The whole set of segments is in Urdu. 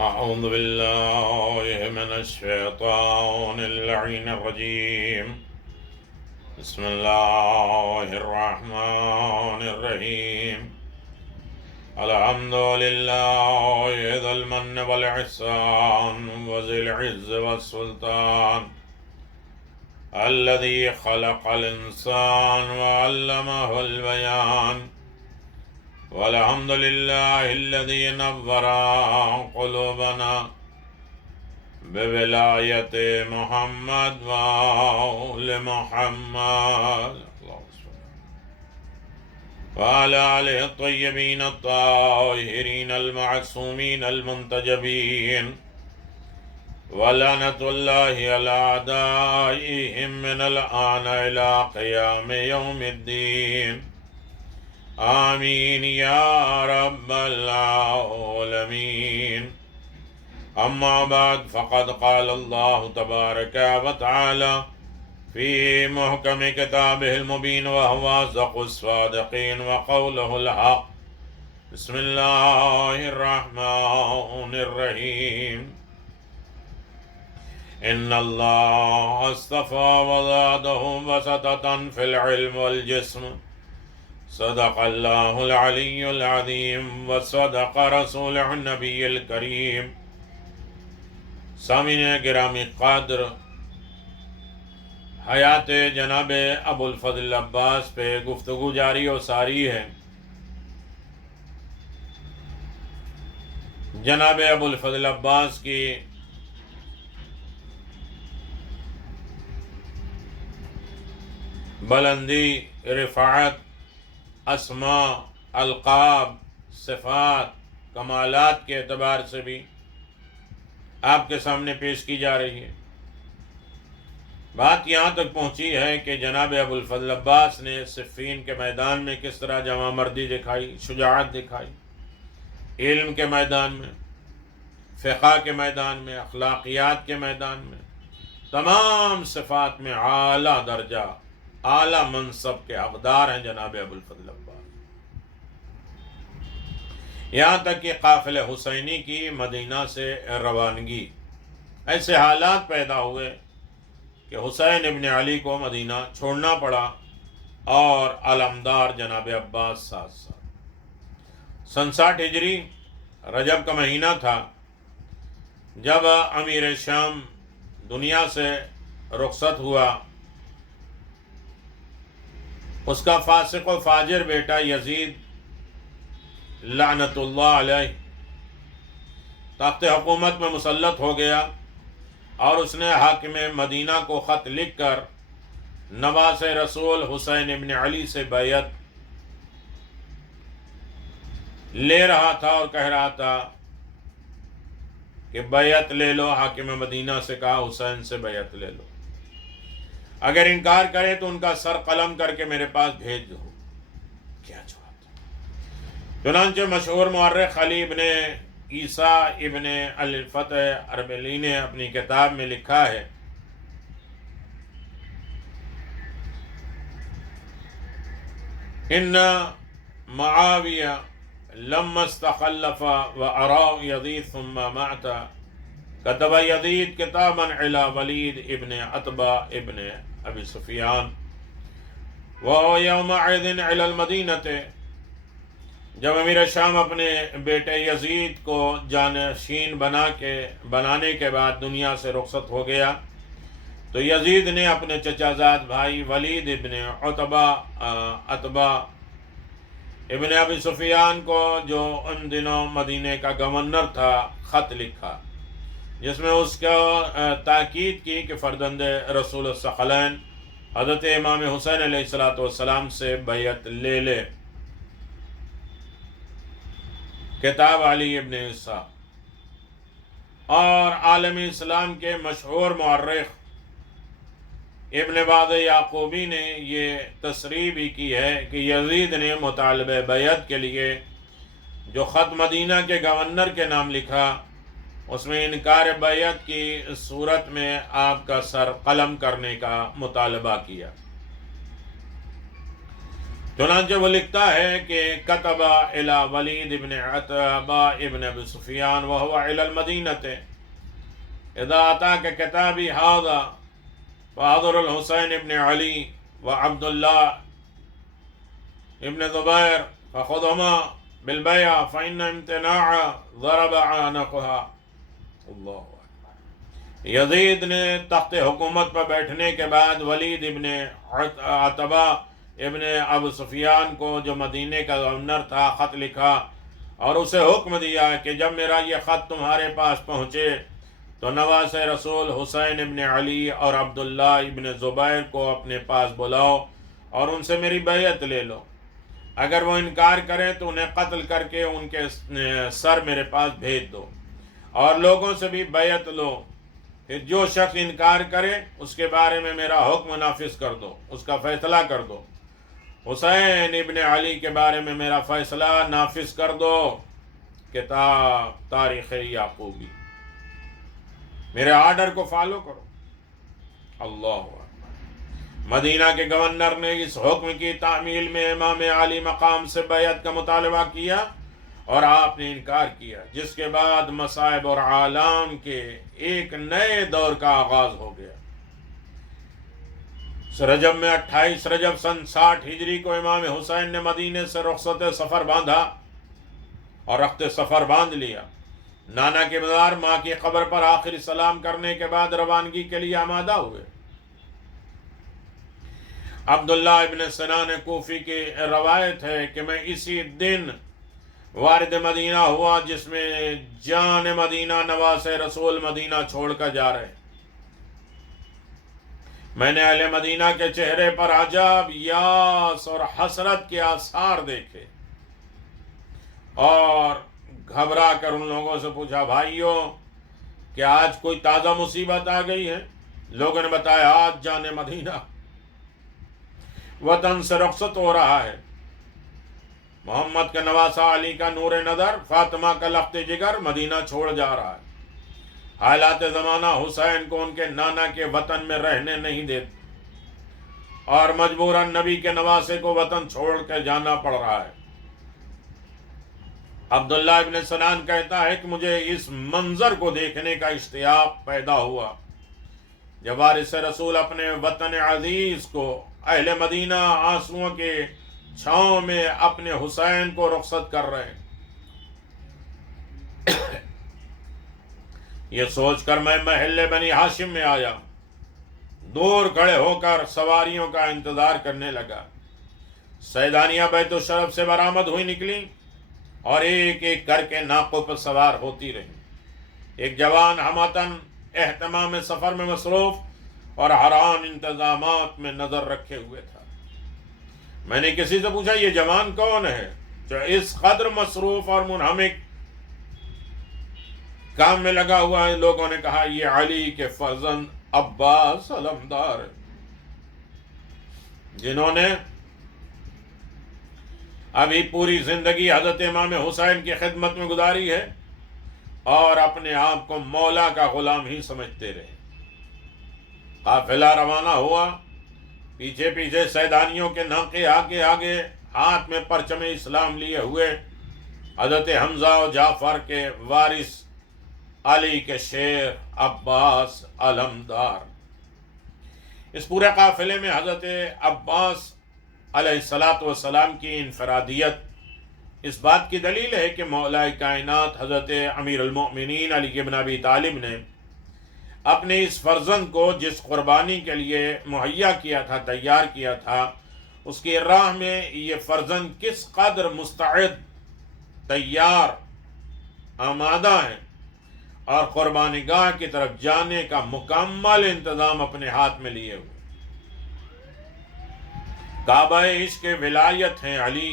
أعوذ بالله من الشيطان اللعين الرجيم. بسم الله الرحمن الرحيم. الحمد لله ذي المن والإحسان وذي العز والسلطان الذي خلق الإنسان وعلمه البيان. والحمد لله الذي نور قلوبنا بولاية محمد وآل محمد وعلى آله الطيبين الطاهرين المعصومين المنتجبين. ولعنة الله على أعدائهم من الآن إلى قيام يوم الدين. آمين يا رب العالمين. أما بعد، فقد قال الله تبارك وتعالى في محكم كتابه المبين وهو أصدق الصادقين وقوله الحق. بسم الله الرحمن الرحيم. إن الله اصطفى وزاده بسطة في العلم والجسم. صدق الله العلي العظيم وصدق رسوله النبي الكريم. سامعین گرامی قدر، حیات جناب ابو الفضل عباس پہ گفتگو جاری و ساری ہے۔ جناب ابو الفضل عباس کی بلندی، رفعت، اسماء، القاب، صفات، کمالات کے اعتبار سے بھی آپ کے سامنے پیش کی جا رہی ہے۔ بات یہاں تک پہنچی ہے کہ جناب ابو الفضل عباس نے صفین کے میدان میں کس طرح جمع مردی دکھائی، شجاعت دکھائی، علم کے میدان میں، فقہ کے میدان میں، اخلاقیات کے میدان میں، تمام صفات میں اعلیٰ درجہ، اعلیٰ منصب کے حقدار ہیں جناب ابو الفضل عباس۔ یہاں تک کہ قافلہ حسینی کی مدینہ سے روانگی، ایسے حالات پیدا ہوئے کہ حسین ابن علی کو مدینہ چھوڑنا پڑا اور علمدار جناب عباس ساتھ ساتھ۔ 67 ہجری رجب کا مہینہ تھا جب امیر شام دنیا سے رخصت ہوا۔ اس کا فاسق و فاجر بیٹا یزید لعنت اللہ علیہ تخت حکومت میں مسلط ہو گیا، اور اس نے حاکم مدینہ کو خط لکھ کر نواز رسول حسین ابن علی سے بیعت لے رہا تھا اور کہہ رہا تھا کہ بیعت لے لو۔ حاکم مدینہ سے کہا حسین سے بیعت لے لو، اگر انکار کرے تو ان کا سر قلم کر کے میرے پاس بھیج دو۔ کیا جواب؟ چنانچہ مشہور مورخ علی ابن عیسیٰ ابن الفتح اربیلی نے اپنی کتاب میں لکھا ہے، ان معاویہ لما استخلف وأراء يزيد ثم مات كتب يزيد كتابا إلى وليد ابن عتبہ ابن ابی سفیان وهو يومئذ إلى المدینة۔ جب امیر شام اپنے بیٹے یزید کو جانشین بنانے کے بعد دنیا سے رخصت ہو گیا تو یزید نے اپنے چچا زاد بھائی ولید ابن عتبہ ابن ابی سفیان کو، جو ان دنوں مدینے کا گورنر تھا، خط لکھا جس میں اس کو تاکید کی کہ فرزند رسول الثقلین حضرت امام حسین علیہ السلام سے بیعت لے لے۔ کتاب علی ابن عیسیٰ اور عالم اسلام کے مشہور مورخ ابن بعد یعقوبی نے یہ تصریح بھی کی ہے کہ یزید نے مطالبہ بیعت کے لیے جو خط مدینہ کے گورنر کے نام لکھا، اس میں انکار بیعت کی صورت میں آپ کا سر قلم کرنے کا مطالبہ کیا۔ چنانچہ وہ لکھتا ہے کہ کتب الی ولید ابن عتبہ ابن ابی سفیان وهو الی المدینہ اذا اتاک کتابی ھذا فاحضر الحسین ابن علی وعبد اللہ ابن زبیر فخذهما بالبیع فإن امتناع ضرب عنقها. اللہ یزید نے تخت حکومت پر بیٹھنے کے بعد ولید ابن عتبہ ابن ابو سفیان کو، جو مدینے کا گورنر تھا، خط لکھا اور اسے حکم دیا کہ جب میرا یہ خط تمہارے پاس پہنچے تو نواز رسول حسین ابن علی اور عبداللہ ابن زبیر کو اپنے پاس بلاؤ اور ان سے میری بیعت لے لو. اگر وہ انکار کریں تو انہیں قتل کر کے ان کے سر میرے پاس بھیج دو اور لوگوں سے بھی بیعت لو. پھر جو شخص انکار کرے اس کے بارے میں میرا حکم نافذ کر دو، اس کا فیصلہ کر دو. حسین ابن علی کے بارے میں میرا فیصلہ نافذ کر دو. کتاب تاریخ یعقوبی. میرے آرڈر کو فالو کرو. اللہ اکبر. مدینہ کے گورنر نے اس حکم کی تعمیل میں امام علی مقام سے بیعت کا مطالبہ کیا اور آپ نے انکار کیا، جس کے بعد مصائب اور آلام کے ایک نئے دور کا آغاز ہو گیا. رجب میں 28 رجب سن 60 ہجری کو امام حسین نے مدینے سے رخصت سفر باندھا اور رخت سفر باندھ لیا. نانا کے مزار ماں کی قبر پر آخری سلام کرنے کے بعد روانگی کے لیے آمادہ ہوئے. عبداللہ ابن سنان کوفی کی روایت ہے کہ میں اسی دن وارد مدینہ ہوا جس میں جان مدینہ نواز رسول مدینہ چھوڑ کر جا رہے. میں نے اہل مدینہ کے چہرے پر عجب، یاس اور حسرت کے آثار دیکھے اور گھبرا کر ان لوگوں سے پوچھا، بھائیوں کیا آج کوئی تازہ مصیبت آ گئی ہے؟ لوگوں نے بتایا، آج جان مدینہ وطن سے رخصت ہو رہا ہے. محمد کا نواسہ، علی کا نور نظر، فاطمہ کا لخت جگر مدینہ چھوڑ جا رہا ہے. حالات زمانہ حسین کو ان کے نانا کے وطن میں رہنے نہیں دیتے اور مجبوراً نبی کے نواسے کو وطن چھوڑ کے جانا پڑ رہا ہے. عبداللہ ابن سنان کہتا ہے کہ مجھے اس منظر کو دیکھنے کا اشتیاق پیدا ہوا جب وارث رسول اپنے وطن عزیز کو، اہل مدینہ آنسوؤں کے چھاؤں میں اپنے حسین کو رخصت کر رہے ہیں. یہ سوچ کر میں محل بنی ہاشم میں آیا. دور کھڑے ہو کر سواریوں کا انتظار کرنے لگا. سیدانیہ بیت الشرف سے برآمد ہوئی نکلی اور ایک ایک کر کے ناقوں پر سوار ہوتی رہی. ایک جوان ہمتن اہتمام سفر میں مصروف اور حرام انتظامات میں نظر رکھے ہوئے تھا. میں نے کسی سے پوچھا، یہ جوان کون ہے جو اس قدر مصروف اور منہمک کام میں لگا ہوا ہے؟ لوگوں نے کہا، یہ علی کے فرزند عباس علمدار جنہوں نے ابھی پوری زندگی حضرت امام حسین کی خدمت میں گزاری ہے اور اپنے آپ کو مولا کا غلام ہی سمجھتے رہے. قافلہ روانہ ہوا. پیچھے پیچھے سیدانیوں کے ناقے آگے آگے، ہاتھ میں پرچم اسلام لیے ہوئے حضرت حمزہ و جعفر کے وارث علی کے شیر عباس علمدار. اس پورے قافلے میں حضرت عباس علیہ السلام کی انفرادیت اس بات کی دلیل ہے کہ مولا کائنات حضرت امیر المؤمنین علی بن ابی طالب نے اپنے اس فرزند کو جس قربانی کے لیے مہیا کیا تھا، تیار کیا تھا، اس کی راہ میں یہ فرزند کس قدر مستعد، تیار، آمادہ ہے اور قربانی گاہ کی طرف جانے کا مکمل انتظام اپنے ہاتھ میں لیے ہوئے. کعبہ عشق ولایت ہیں علی،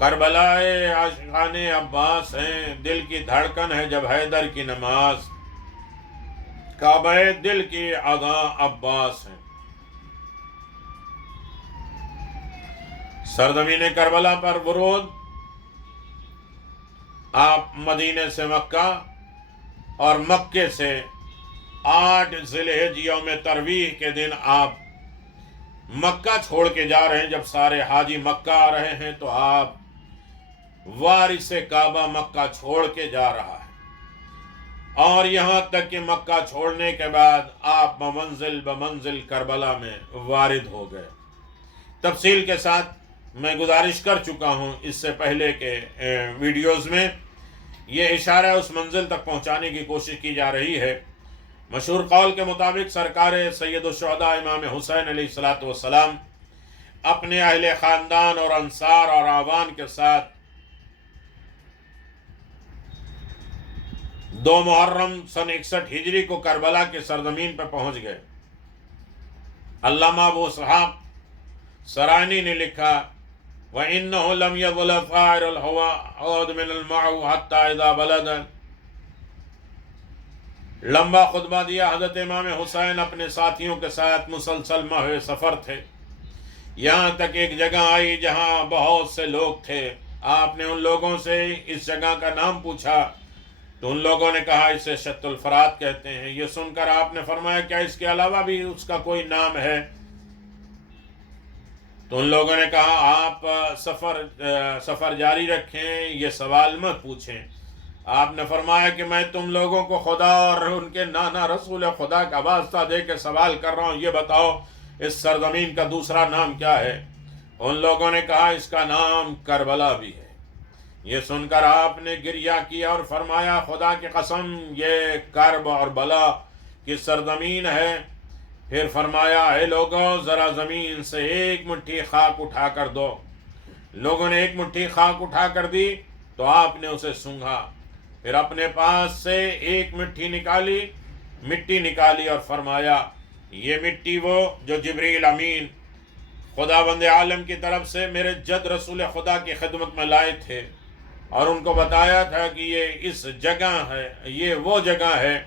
کربلائے عاشقان عباس ہیں، دل کی دھڑکن ہے جب حیدر کی نماز، کعبہ دل کی اذاں عباس ہیں. سرزمین کربلا پر ورود. آپ مدینے سے مکہ اور مکے سے 8 ذی الحجہ یوم ترویح کے دن آپ مکہ چھوڑ کے جا رہے ہیں، جب سارے حاجی مکہ آ رہے ہیں تو آپ وارث کعبہ مکہ چھوڑ کے جا رہا ہے، اور یہاں تک کہ مکہ چھوڑنے کے بعد آپ بمنزل کربلا میں وارد ہو گئے۔ تفصیل کے ساتھ میں گزارش کر چکا ہوں اس سے پہلے کے ویڈیوز میں، یہ اشارہ اس منزل تک پہنچانے کی کوشش کی جا رہی ہے۔ مشہور قول کے مطابق سرکار سید الشہداء امام حسین علیہ السلام اپنے اہل خاندان اور انصار اور اعوان کے ساتھ 2 محرم سن 61 ہجری کو کربلا کے سرزمین پر پہنچ گئے۔ علامہ ابو اسحاق سرانی نے لکھا وَإِنَّهُ لَمْ يَظْلَ ثَائِرُ الْحَوَادِ مِنَ الْمَعُ حَتَّى إِذَا بَلَدَ۔ لمبا خطبہ دیا۔ حضرت امام حسین اپنے ساتھیوں کے ساتھ مسلسل ماہ سفر تھے، یہاں تک ایک جگہ آئی جہاں بہت سے لوگ تھے۔ آپ نے ان لوگوں سے اس جگہ کا نام پوچھا تو ان لوگوں نے کہا اسے شط الفرات کہتے ہیں۔ یہ سن کر آپ نے فرمایا کیا اس کے علاوہ بھی اس کا کوئی نام ہے؟ تو ان لوگوں نے کہا آپ سفر جاری رکھیں، یہ سوال مت پوچھیں۔ آپ نے فرمایا کہ میں تم لوگوں کو خدا اور ان کے نانا رسول خدا کا واسطہ دے کے سوال کر رہا ہوں، یہ بتاؤ اس سرزمین کا دوسرا نام کیا ہے؟ ان لوگوں نے کہا اس کا نام کربلا بھی ہے۔ یہ سن کر آپ نے گریہ کیا اور فرمایا خدا کی قسم یہ کرب اور بلا کی سرزمین ہے۔ پھر فرمایا اے لوگوں ذرا زمین سے ایک مٹھی خاک اٹھا کر دو۔ لوگوں نے ایک مٹھی خاک اٹھا کر دی تو آپ نے اسے سونگھا، پھر اپنے پاس سے ایک مٹھی نکالی اور فرمایا یہ مٹی وہ جو جبریل امین خداوند عالم کی طرف سے میرے جد رسول خدا کی خدمت میں لائے تھے، اور ان کو بتایا تھا کہ یہ اس جگہ ہے، یہ وہ جگہ ہے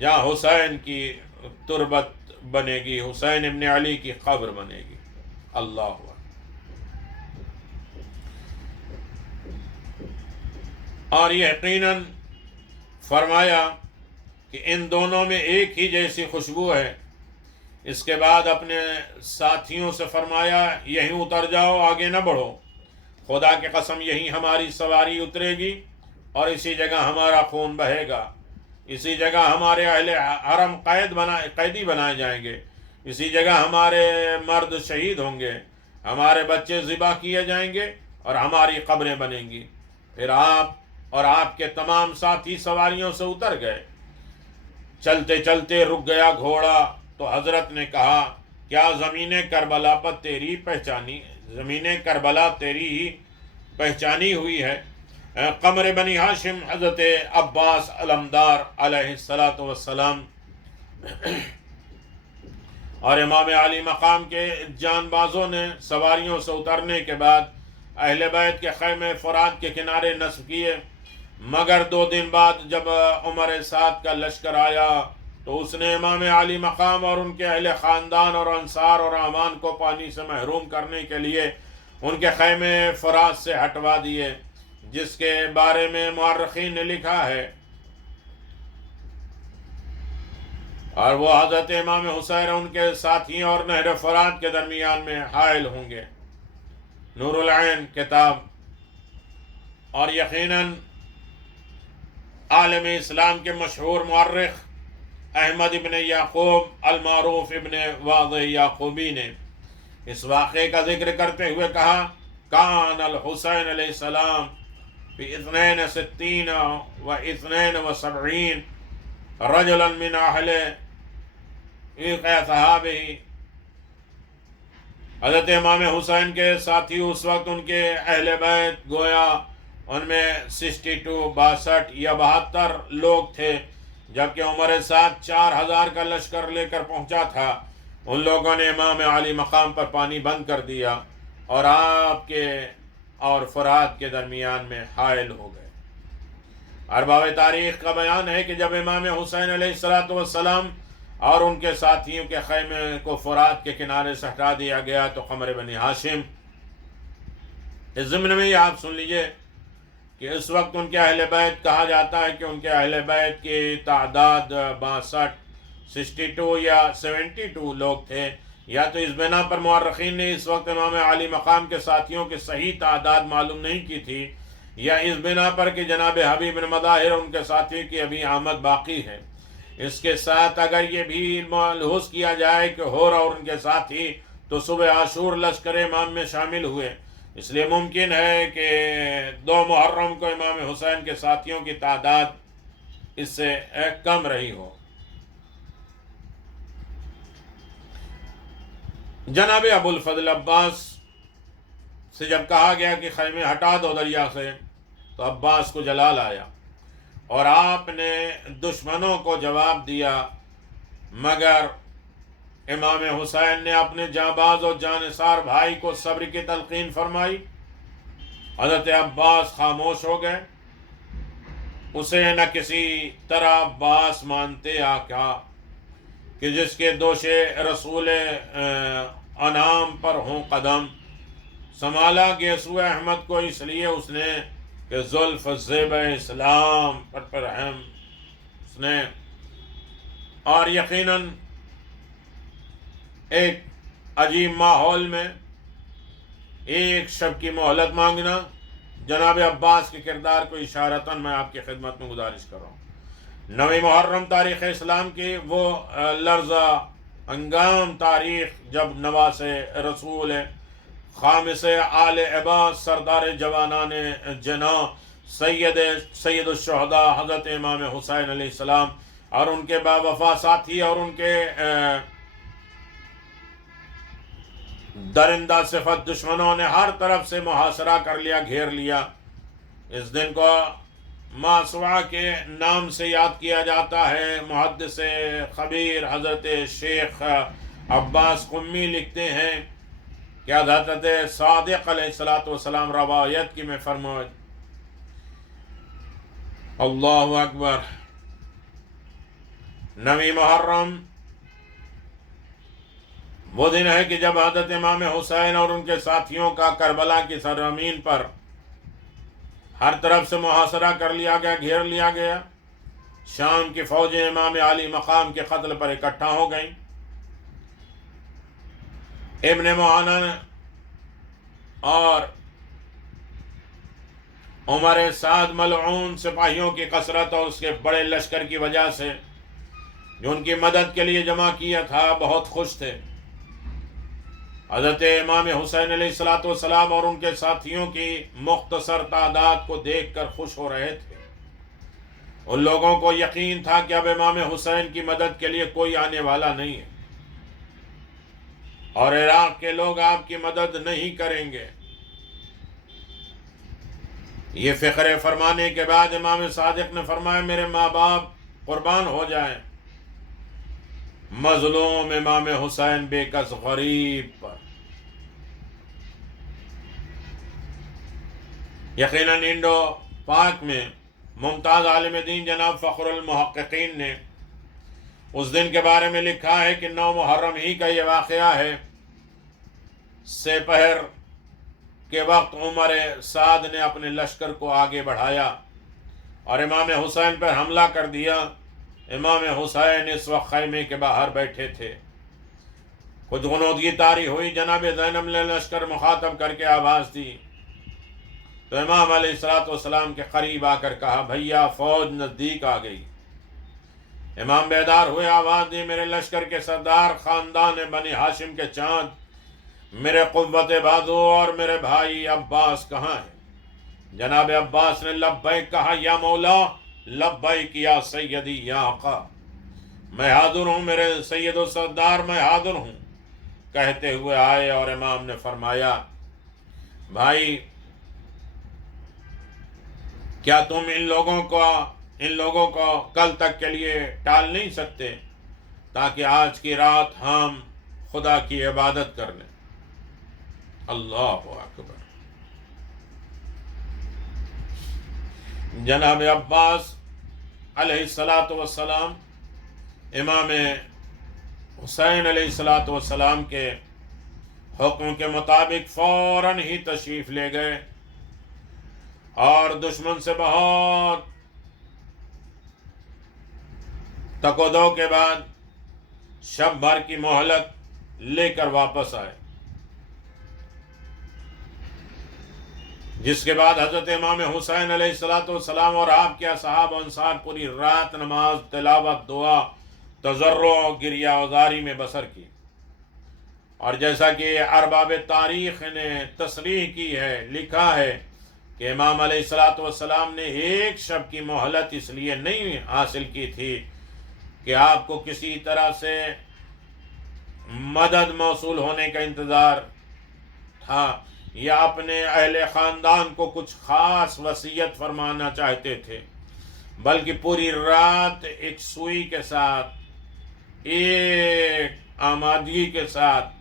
جہاں حسین کی تربت بنے گی، حسین ابن علی کی قبر بنے گی۔ اللہ اکبر۔ اور یہ یقیناً فرمایا کہ ان دونوں میں ایک ہی جیسی خوشبو ہے۔ اس کے بعد اپنے ساتھیوں سے فرمایا یہیں اتر جاؤ، آگے نہ بڑھو، خدا کی قسم یہیں ہماری سواری اترے گی اور اسی جگہ ہمارا خون بہے گا، اسی جگہ ہمارے اہل حرم قیدی بنائے جائیں گے، اسی جگہ ہمارے مرد شہید ہوں گے، ہمارے بچے ذبح کیے جائیں گے اور ہماری قبریں بنیں گی۔ پھر آپ اور آپ کے تمام ساتھی سواریوں سے اتر گئے۔ چلتے چلتے رک گیا گھوڑا تو حضرت نے کہا کیا زمین کربلا پر تیری پہچانی ہوئی ہے؟ قمر بنی ہاشم حضرت عباس علمدار علیہ السلام اور امام علی مقام کے جان بازوں نے سواریوں سے اترنے کے بعد اہل بیت کے خیمے فرات کے کنارے نصب کیے، مگر 2 دن بعد جب عمر سعد کا لشکر آیا تو اس نے امام علی مقام اور ان کے اہل خاندان اور انصار اور اعوان کو پانی سے محروم کرنے کے لیے ان کے خیمے فرات سے ہٹوا دیے، جس کے بارے میں مورخین نے لکھا ہے اور وہ حضرت امام حسین ان کے ساتھیوں اور نہر فرات کے درمیان میں حائل ہوں گے۔ نور العین کتاب۔ اور یقیناً عالم اسلام کے مشہور مورخ احمد ابن یعقوب المعروف ابن واضح یعقوبی نے اس واقعے کا ذکر کرتے ہوئے کہا کان الحسین علیہ السلام فی 62 و 72 رجلا من اہل صحابہ۔ حضرت امام حسین کے ساتھی اس وقت ان کے اہل بیت گویا ان میں 62 یا 72 لوگ تھے، جبکہ عمر سعد 4000 کا لشکر لے کر پہنچا تھا۔ ان لوگوں نے امام علی مقام پر پانی بند کر دیا اور آپ کے اور فرات کے درمیان میں حائل ہو گئے۔ ارباب تاریخ کا بیان ہے کہ جب امام حسین علیہ السلام اور ان کے ساتھیوں کے خیمے کو فرات کے کنارے سے ہٹا دیا گیا تو قمر بنی ہاشم، اس ضمن میں یہ آپ سن لیجئے کہ اس وقت ان کے اہل بیت کہا جاتا ہے کہ ان کے اہل بیت کی تعداد 62 یا 72 لوگ تھے، یا تو اس بنا پر مورخین نے اس وقت امام علی مقام کے ساتھیوں کی صحیح تعداد معلوم نہیں کی تھی، یا اس بنا پر کہ جناب حبیب بن مظاہر ان کے ساتھیوں کی ابھی آمد باقی ہے۔ اس کے ساتھ اگر یہ بھی ملحوظ کیا جائے کہ ہور اور ان کے ساتھی تو صبح عاشور لشکر امام میں شامل ہوئے، اس لیے ممکن ہے کہ 2 محرم کو امام حسین کے ساتھیوں کی تعداد اس سے کم رہی ہو۔ جناب ابو الفضل عباس سے جب کہا گیا کہ خیمے ہٹا دو دریا سے، تو عباس کو جلال آیا اور آپ نے دشمنوں کو جواب دیا، مگر امام حسین نے اپنے جانباز اور جانثار بھائی کو صبر کی تلقین فرمائی۔ حضرت عباس خاموش ہو گئے۔ اسے نہ کسی طرح عباس مانتے آقا کہ جس کے دوش رسول انعام پر ہوں قدم، سنبھالا گیسو احمد کو اس لیے اس نے کہ زلف زیب اسلام پر رحم اس نے، اور یقیناً ایک عجیب ماحول میں ایک شب کی مہلت مانگنا، جناب عباس کے کردار کو اشارتاً میں آپ کی خدمت میں گزارش کر رہا ہوں۔ 9 محرم تاریخ اسلام کی وہ لرزہ انگام تاریخ جب نواس رسول خامس آل عباس سردار جوانان جنا سید الشہداء حضرت امام حسین علیہ السلام اور ان کے با وفا ساتھی اور ان کے درندہ صفت دشمنوں نے ہر طرف سے محاصرہ کر لیا، گھیر لیا، اس دن کو ماسوعہ کے نام سے یاد کیا جاتا ہے۔ محدث خبیر حضرت شیخ عباس قمی لکھتے ہیں کہ حضرت صادق علیہ السلام روایت کی میں فرمائے، اللہ اکبر، 9 محرم وہ دن ہے کہ جب حضرت امام حسین اور ان کے ساتھیوں کا کربلا کی سرزمین پر ہر طرف سے محاصرہ کر لیا گیا، گھیر لیا گیا۔ شام کی فوجیں امام علی مقام کے قتل پر اکٹھا ہو گئیں۔ ابن معانن اور عمر سعد ملعون سپاہیوں کی کثرت اور اس کے بڑے لشکر کی وجہ سے جو ان کی مدد کے لیے جمع کیا تھا بہت خوش تھے۔ حضرت امام حسین علیہ السلام اور ان کے ساتھیوں کی مختصر تعداد کو دیکھ کر خوش ہو رہے تھے۔ ان لوگوں کو یقین تھا کہ اب امام حسین کی مدد کے لیے کوئی آنے والا نہیں ہے اور عراق کے لوگ آپ کی مدد نہیں کریں گے۔ یہ فقرے فرمانے کے بعد امام صادق نے فرمایا، میرے ماں باپ قربان ہو جائیں مظلوم امام حسین بے کس غریب پر۔ یقیناً انڈو پاک میں ممتاز عالم دین جناب فخر المحققین نے اس دن کے بارے میں لکھا ہے کہ 9 محرم ہی کا یہ واقعہ ہے۔ سپہر کے وقت عمر سعد نے اپنے لشکر کو آگے بڑھایا اور امام حسین پر حملہ کر دیا۔ امام حسین اس وقت خیمے کے باہر بیٹھے تھے۔ کچھ غنودگی طاری ہوئی، جناب زینب نے لشکر مخاطب کر کے آواز دی تو امام علیہ السلام کے قریب آ کر کہا، بھیا فوج نزدیک آ گئی۔ امام بیدار ہوئے، آواز دی، میرے لشکر کے سردار خاندان بنی ہاشم کے چاند، میرے قوت بازو اور میرے بھائی عباس کہاں ہیں؟ جناب عباس نے لبیک کہا، یا مولا، لبیک یا سیدی یا آقا، میں حاضر ہوں میرے سید و سردار، میں حاضر ہوں کہتے ہوئے آئے اور امام نے فرمایا، بھائی کیا تم ان لوگوں کو کل تک کے لیے ٹال نہیں سکتے تاکہ آج کی رات ہم خدا کی عبادت کر لیں؟ اللہ اکبر۔ جناب عباس علیہ السلام امام حسین علیہ السلام کے حکم کے مطابق فوراً ہی تشریف لے گئے اور دشمن سے بہت تک و دو کے بعد شب بھر کی مہلت لے کر واپس آئے، جس کے بعد حضرت امام حسین علیہ السلام اور آپ کے اصحاب و انصار پوری رات نماز، تلاوت، دعا، تضرع، گریہ وزاری میں بسر کی۔ اور جیسا کہ ارباب تاریخ نے تصریح کی ہے، لکھا ہے کہ امام علیہ السلام نے ایک شب کی مہلت اس لیے نہیں حاصل کی تھی کہ آپ کو کسی طرح سے مدد موصول ہونے کا انتظار تھا یا اپنے اہل خاندان کو کچھ خاص وصیت فرمانا چاہتے تھے، بلکہ پوری رات ایک سوئی کے ساتھ، ایک آمادگی کے ساتھ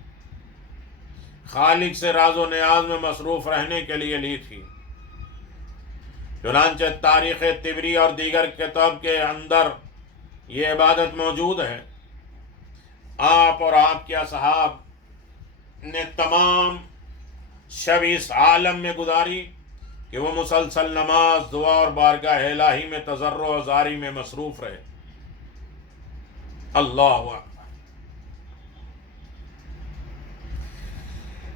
خالق سے راز و نیاز میں مصروف رہنے کے لیے لی تھی۔ چنانچہ تاریخ طبری اور دیگر کتاب کے اندر یہ عبادت موجود ہے۔ آپ اور آپ کے اصحاب نے تمام شب اس عالم میں گزاری کہ وہ مسلسل نماز، دعا اور بارگاہ الہی میں تضرع و زاری میں مصروف رہے۔ اللہ اکبر۔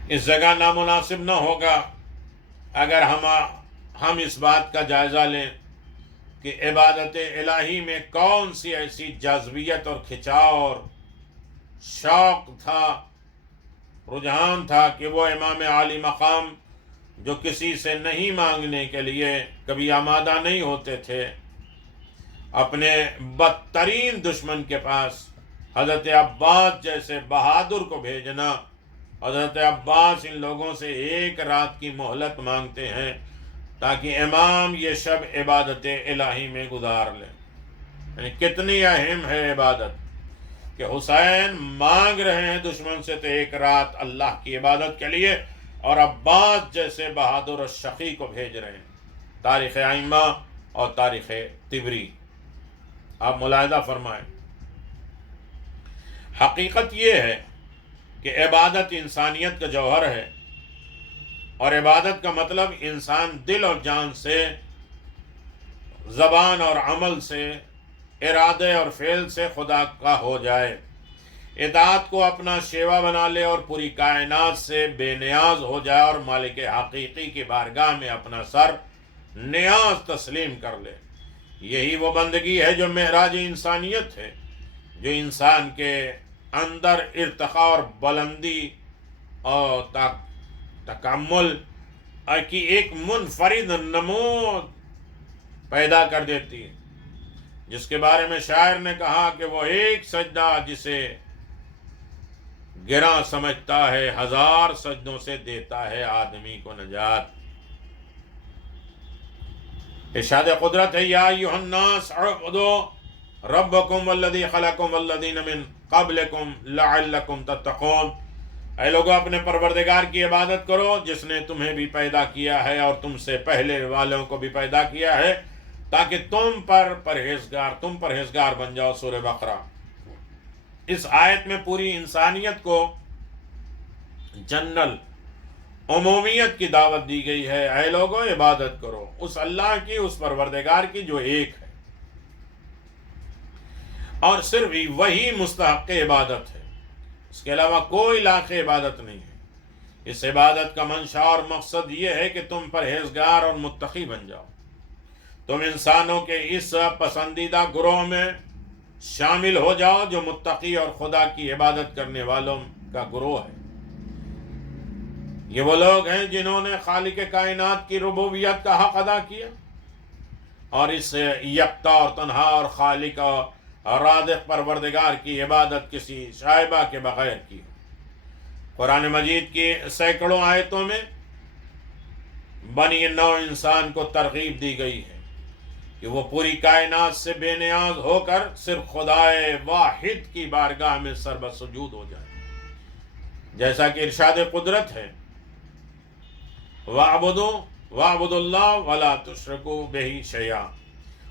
اس جگہ نامناسب نہ ہوگا اگر ہم اس بات کا جائزہ لیں کہ عبادت الہی میں کون سی ایسی جاذبیت اور کھچاؤ اور شوق تھا، رجحان تھا کہ وہ امام عالی مقام جو کسی سے نہیں مانگنے کے لیے کبھی آمادہ نہیں ہوتے تھے، اپنے بدترین دشمن کے پاس حضرت عباس جیسے بہادر کو بھیجنا۔ حضرت عباس ان لوگوں سے ایک رات کی مہلت مانگتے ہیں تاکہ امام یہ شب عبادت الہی میں گزار لیں۔ یعنی کتنی اہم ہے عبادت کہ حسین مانگ رہے ہیں دشمن سے تو ایک رات اللہ کی عبادت کے لیے، اور عباس جیسے بہادر الشقی کو بھیج رہے ہیں۔ تاریخ ائمہ اور تاریخ طبری آپ ملاحظہ فرمائیں۔ حقیقت یہ ہے کہ عبادت انسانیت کا جوہر ہے، اور عبادت کا مطلب انسان دل اور جان سے، زبان اور عمل سے، ارادے اور فعل سے خدا کا ہو جائے، اطاعت کو اپنا شیوا بنا لے اور پوری کائنات سے بے نیاز ہو جائے اور مالک حقیقی کی بارگاہ میں اپنا سر نیاز تسلیم کر لے۔ یہی وہ بندگی ہے جو معراج انسانیت ہے، جو انسان کے اندر ارتقاء اور بلندی اور تکامل کی ایک منفرد نمود پیدا کر دیتی ہے، جس کے بارے میں شاعر نے کہا کہ وہ ایک سجدہ جسے گراں سمجھتا ہے، ہزار سجدوں سے دیتا ہے آدمی کو نجات۔ ارشاد قدرت ہے، یا ایھا الناس اعبدوا ربکم والذی خلقکم والذین من قبلکم لعلکم تتقون۔ اے لوگو اپنے پروردگار کی عبادت کرو جس نے تمہیں بھی پیدا کیا ہے اور تم سے پہلے والوں کو بھی پیدا کیا ہے تاکہ تم پرہیزگار بن جاؤ۔ سورہ بقرہ۔ اس آیت میں پوری انسانیت کو جنرل عمومیت کی دعوت دی گئی ہے۔ اے لوگو عبادت کرو اس اللہ کی، اس پروردگار کی جو ایک ہے، اور صرف وہی مستحق عبادت ہے، اس کے علاوہ کوئی لائق عبادت نہیں ہے۔ اس عبادت کا منشا اور مقصد یہ ہے کہ تم پرہیزگار اور متقی بن جاؤ، تم انسانوں کے اس پسندیدہ گروہ میں شامل ہو جاؤ جو متقی اور خدا کی عبادت کرنے والوں کا گروہ ہے۔ یہ وہ لوگ ہیں جنہوں نے خالق کائنات کی ربوبیت کا حق ادا کیا اور اس یکتا اور تنہا اور خالق اور رازق پروردگار کی عبادت کسی شائبہ کے بغیر کی۔ قرآن مجید کی سینکڑوں آیتوں میں بنی نوع انسان کو ترغیب دی گئی ہے کہ وہ پوری کائنات سے بے نیاز ہو کر صرف خدائے واحد کی بارگاہ میں سربسجود ہو جائے، جیسا کہ ارشاد قدرت ہے، وَاعْبُدُوا اللَّهَ وَلَا تُشْرِكُوا بِهِ شَيْئًا،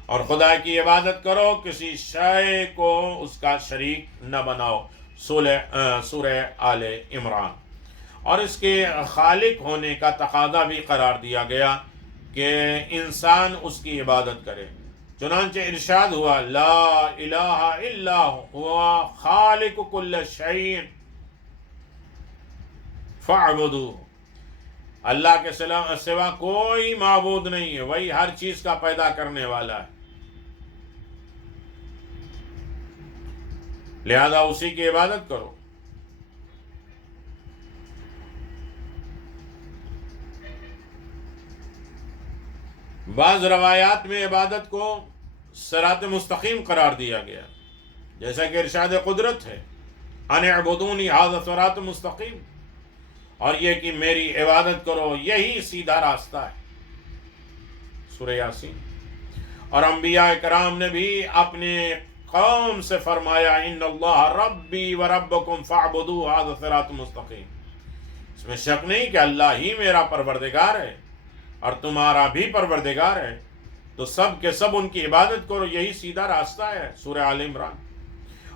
اور خدا کی عبادت کرو، کسی شے کو اس کا شریک نہ بناؤ۔ سورہ آل عمران۔ اور اس کے خالق ہونے کا تقاضا بھی قرار دیا گیا کہ انسان اس کی عبادت کرے، چنانچہ ارشاد ہوا، لا الہ الا هو خالق کل شیء فاعبدو، اللہ کے سوا کوئی معبود نہیں ہے، وہی ہر چیز کا پیدا کرنے والا ہے، لہذا اسی کی عبادت کرو۔ بعض روایات میں عبادت کو صراط مستقیم قرار دیا گیا، جیسا کہ ارشاد قدرت ہے ان اعبدونی ھذا صراط مستقیم، اور یہ کہ میری عبادت کرو یہی سیدھا راستہ ہے، سورہ یاسین۔ اور انبیاء کرام نے بھی اپنے قوم سے فرمایا ان اللہ ربی و ربکم فاعبدوہ ھذا صراط مستقیم، اس میں شک نہیں کہ اللہ ہی میرا پروردگار ہے اور تمہارا بھی پروردگار ہے، تو سب کے سب ان کی عبادت کرو یہی سیدھا راستہ ہے، سورہ آل عمران۔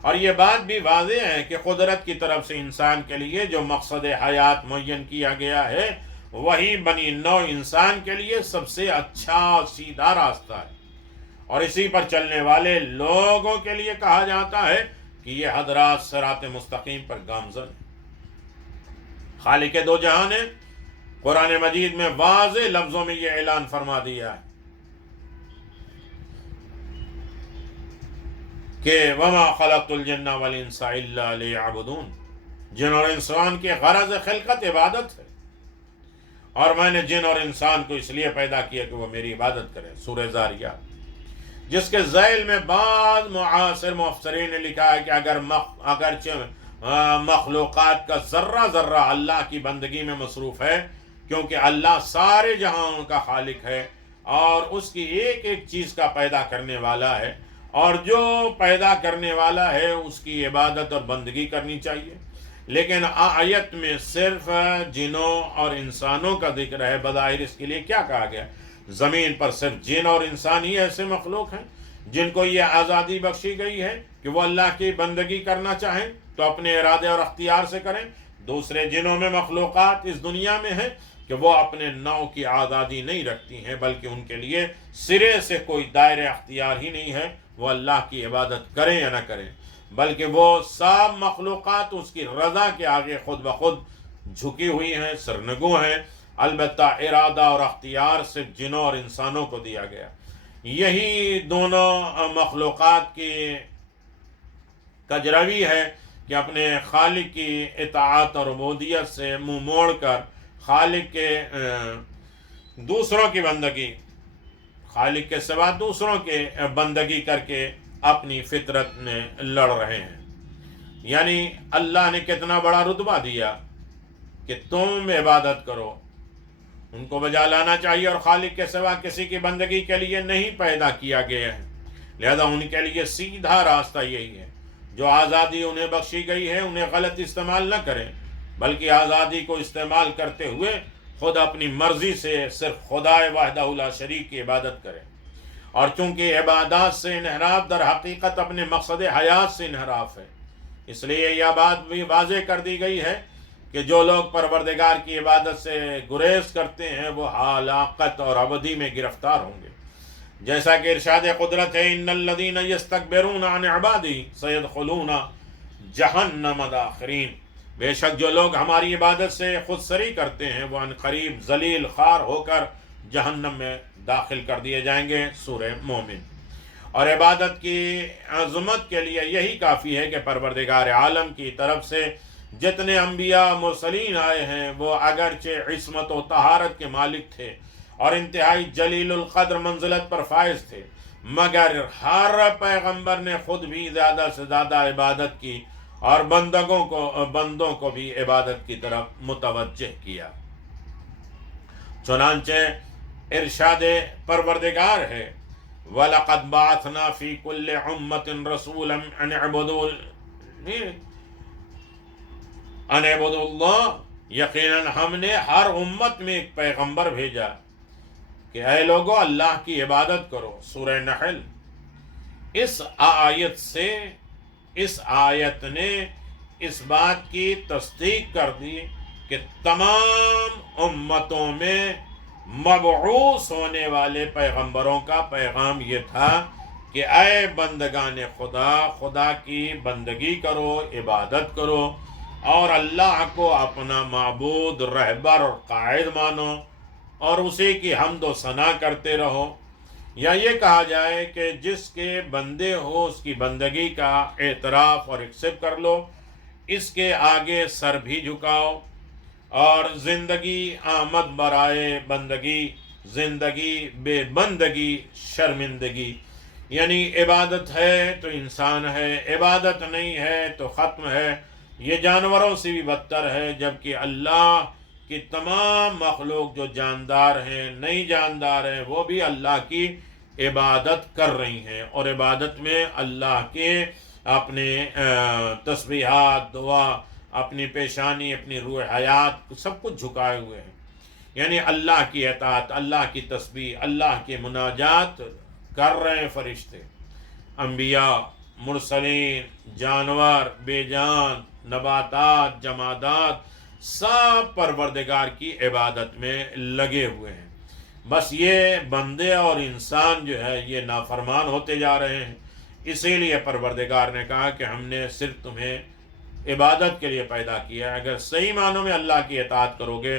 اور یہ بات بھی واضح ہے کہ قدرت کی طرف سے انسان کے لیے جو مقصد حیات معین کیا گیا ہے وہی بنی نوع انسان کے لیے سب سے اچھا سیدھا راستہ ہے، اور اسی پر چلنے والے لوگوں کے لیے کہا جاتا ہے کہ یہ حضرات صراط مستقیم پر گامزن ہیں۔ خالق دو جہاں نے قرآن مجید میں واضح لفظوں میں یہ اعلان فرما دیا ہے کہ وَمَا خَلَقْتُ الْجِنَّ وَالْإِنسَ إِلَّا لِيَعْبُدُونَ، جن اور انسان کی غرض خلقت عبادت ہے، اور میں نے جن اور انسان کو اس لیے پیدا کیا کہ وہ میری عبادت کریں، سورہ زاریات، جس کے ذیل میں بعض معاصر مفسرین نے لکھا ہے کہ اگرچہ مخلوقات کا ذرہ ذرہ اللہ کی بندگی میں مصروف ہے، کیونکہ اللہ سارے جہانوں کا خالق ہے اور اس کی ایک ایک چیز کا پیدا کرنے والا ہے، اور جو پیدا کرنے والا ہے اس کی عبادت اور بندگی کرنی چاہیے، لیکن آیت میں صرف جنوں اور انسانوں کا ذکر ہے۔ بظاہر اس کے لیے کیا کہا گیا؟ زمین پر صرف جن اور انسان ہی ایسے مخلوق ہیں جن کو یہ آزادی بخشی گئی ہے کہ وہ اللہ کی بندگی کرنا چاہیں تو اپنے ارادے اور اختیار سے کریں۔ دوسرے جنوں میں مخلوقات اس دنیا میں ہیں کہ وہ اپنے نوع کی آزادی نہیں رکھتی ہیں، بلکہ ان کے لیے سرے سے کوئی دائرہ اختیار ہی نہیں ہے وہ اللہ کی عبادت کریں یا نہ کریں، بلکہ وہ سب مخلوقات اس کی رضا کے آگے خود بخود جھکی ہوئی ہیں، سرنگوں ہیں۔ البتہ ارادہ اور اختیار صرف جنوں اور انسانوں کو دیا گیا۔ یہی دونوں مخلوقات کی کجروی ہے کہ اپنے خالق کی اطاعت اور عبودیت سے منہ موڑ کر خالق کے دوسروں کی بندگی، خالق کے سوا دوسروں کے بندگی کر کے اپنی فطرت میں لڑ رہے ہیں۔ یعنی اللہ نے کتنا بڑا رتبہ دیا کہ تم عبادت کرو، ان کو بجا لانا چاہیے، اور خالق کے سوا کسی کی بندگی کے لیے نہیں پیدا کیا گیا ہے، لہذا ان کے لیے سیدھا راستہ یہی ہے۔ جو آزادی انہیں بخشی گئی ہے انہیں غلط استعمال نہ کریں، بلکہ آزادی کو استعمال کرتے ہوئے خود اپنی مرضی سے صرف خدا وحدہ لا شریک کی عبادت کریں۔ اور چونکہ عبادات سے انحراف در حقیقت اپنے مقصد حیات سے انحراف ہے، اس لیے یہ بات بھی واضح کر دی گئی ہے کہ جو لوگ پروردگار کی عبادت سے گریز کرتے ہیں وہ ہلاکت اور ابدی میں گرفتار ہوں گے، جیسا کہ ارشاد قدرت ہے ان الذین یستکبرون عن عبادی سیدخلون جہنم داخرین، بے شک جو لوگ ہماری عبادت سے خود سری کرتے ہیں وہ ان قریب ذلیل خوار ہو کر جہنم میں داخل کر دیے جائیں گے، سورہ مومن۔ اور عبادت کی عظمت کے لیے یہی کافی ہے کہ پروردگار عالم کی طرف سے جتنے انبیاء مرسلین آئے ہیں وہ اگرچہ عصمت و طہارت کے مالک تھے اور انتہائی جلیل القدر منزلت پر فائز تھے، مگر ہر پیغمبر نے خود بھی زیادہ سے زیادہ عبادت کی اور بندوں کو بھی عبادت کی طرف متوجہ کیا۔ چنانچہ ارشاد پروردگار ہے وَلَقَدْ بَعَثْنَا فِي كُلِّ أُمَّةٍ رَسُولًا أَنِ اعْبُدُوا اللَّهَ، یقیناً ہم نے ہر امت میں ایک پیغمبر بھیجا کہ اے لوگو اللہ کی عبادت کرو، سورہ نحل۔ اس آیت نے اس بات کی تصدیق کر دی کہ تمام امتوں میں مبعوث ہونے والے پیغمبروں کا پیغام یہ تھا کہ اے بندگان خدا، خدا کی بندگی کرو، عبادت کرو، اور اللہ کو اپنا معبود، رہبر اور قائد مانو، اور اسی کی حمد و ثنا کرتے رہو۔ یا یہ کہا جائے کہ جس کے بندے ہو اس کی بندگی کا اعتراف اور ایکسپٹ کر لو، اس کے آگے سر بھی جھکاؤ، اور زندگی آمد برائے بندگی، زندگی بے بندگی شرمندگی۔ یعنی عبادت ہے تو انسان ہے، عبادت نہیں ہے تو ختم ہے، یہ جانوروں سے بھی بدتر ہے، جبکہ اللہ کی تمام مخلوق جو جاندار ہیں، نہیں جاندار ہیں، وہ بھی اللہ کی عبادت کر رہی ہیں، اور عبادت میں اللہ کے اپنے تسبیحات، دعا، اپنی پیشانی، اپنی روح حیات سب کچھ جھکائے ہوئے ہیں۔ یعنی اللہ کی اطاعت، اللہ کی تسبیح، اللہ کی مناجات کر رہے ہیں فرشتے، انبیاء، مرسلین، جانور، بے جان، نباتات، جمادات، سب پروردگار کی عبادت میں لگے ہوئے ہیں۔ بس یہ بندے اور انسان جو ہے یہ نافرمان ہوتے جا رہے ہیں۔ اسی لیے پروردگار نے کہا کہ ہم نے صرف تمہیں عبادت کے لیے پیدا کیا ہے، اگر صحیح معنوں میں اللہ کی اطاعت کرو گے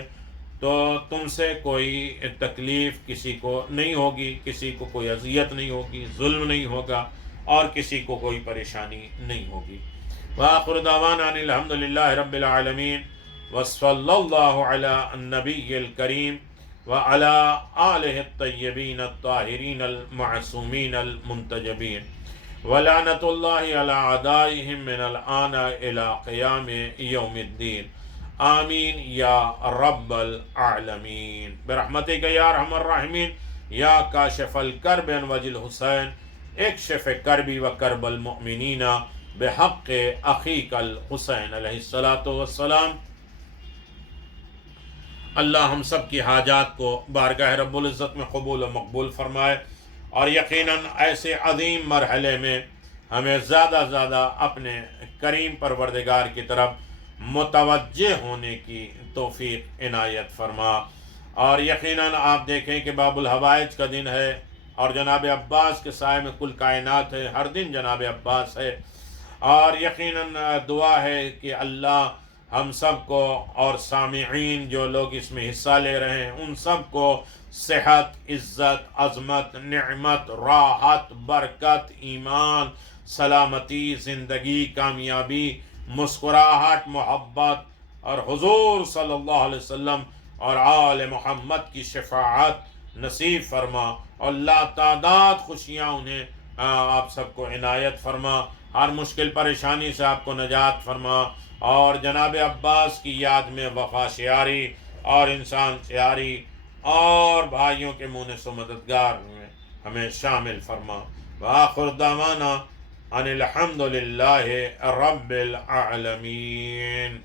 تو تم سے کوئی تکلیف کسی کو نہیں ہوگی، کسی کو کوئی اذیت نہیں ہوگی، ظلم نہیں ہوگا، اور کسی کو کوئی پریشانی نہیں ہوگی۔ وآخر دعوانا ان الحمد للہ رب العالمین، وصلی اللہ علی النبی الکریم وعلی آلہ الطیبین الطاہرین المعصومین المنتجبین، ولعنت اللہ علی اعدائہم من الآن الى قیام یوم الدین، آمین یا رب العالمین، برحمتک یا ارحم الراحمین، یا کاشف الکرب عن وجہ الحسین، اکشف کربی و کرب المؤمنین بحق اخیک الحسین علیہ السلام۔ اللہ ہم سب کی حاجات کو بارگاہ رب العزت میں قبول و مقبول فرمائے، اور یقیناً ایسے عظیم مرحلے میں ہمیں زیادہ زیادہ اپنے کریم پروردگار کی طرف متوجہ ہونے کی توفیق عنایت فرما۔ اور یقیناً آپ دیکھیں کہ باب الحوائج کا دن ہے، اور جناب عباس کے سائے میں کل کائنات ہے، ہر دن جناب عباس ہے، اور یقیناً دعا ہے کہ اللہ ہم سب کو اور سامعین جو لوگ اس میں حصہ لے رہے ہیں ان سب کو صحت، عزت، عظمت، نعمت، راحت، برکت، ایمان، سلامتی، زندگی، کامیابی، مسکراہٹ، محبت، اور حضور صلی اللہ علیہ وسلم اور آل محمد کی شفاعت نصیب فرما، اور لا تعداد خوشیاں انہیں آپ سب کو عنایت فرما، ہر مشکل پریشانی سے آپ کو نجات فرما، اور جناب عباس کی یاد میں وفا شعاری اور انسان شعاری اور بھائیوں کے مونس و مددگار میں ہمیں شامل فرما۔ وآخر دعوانا ان الحمد للہ رب العالمین۔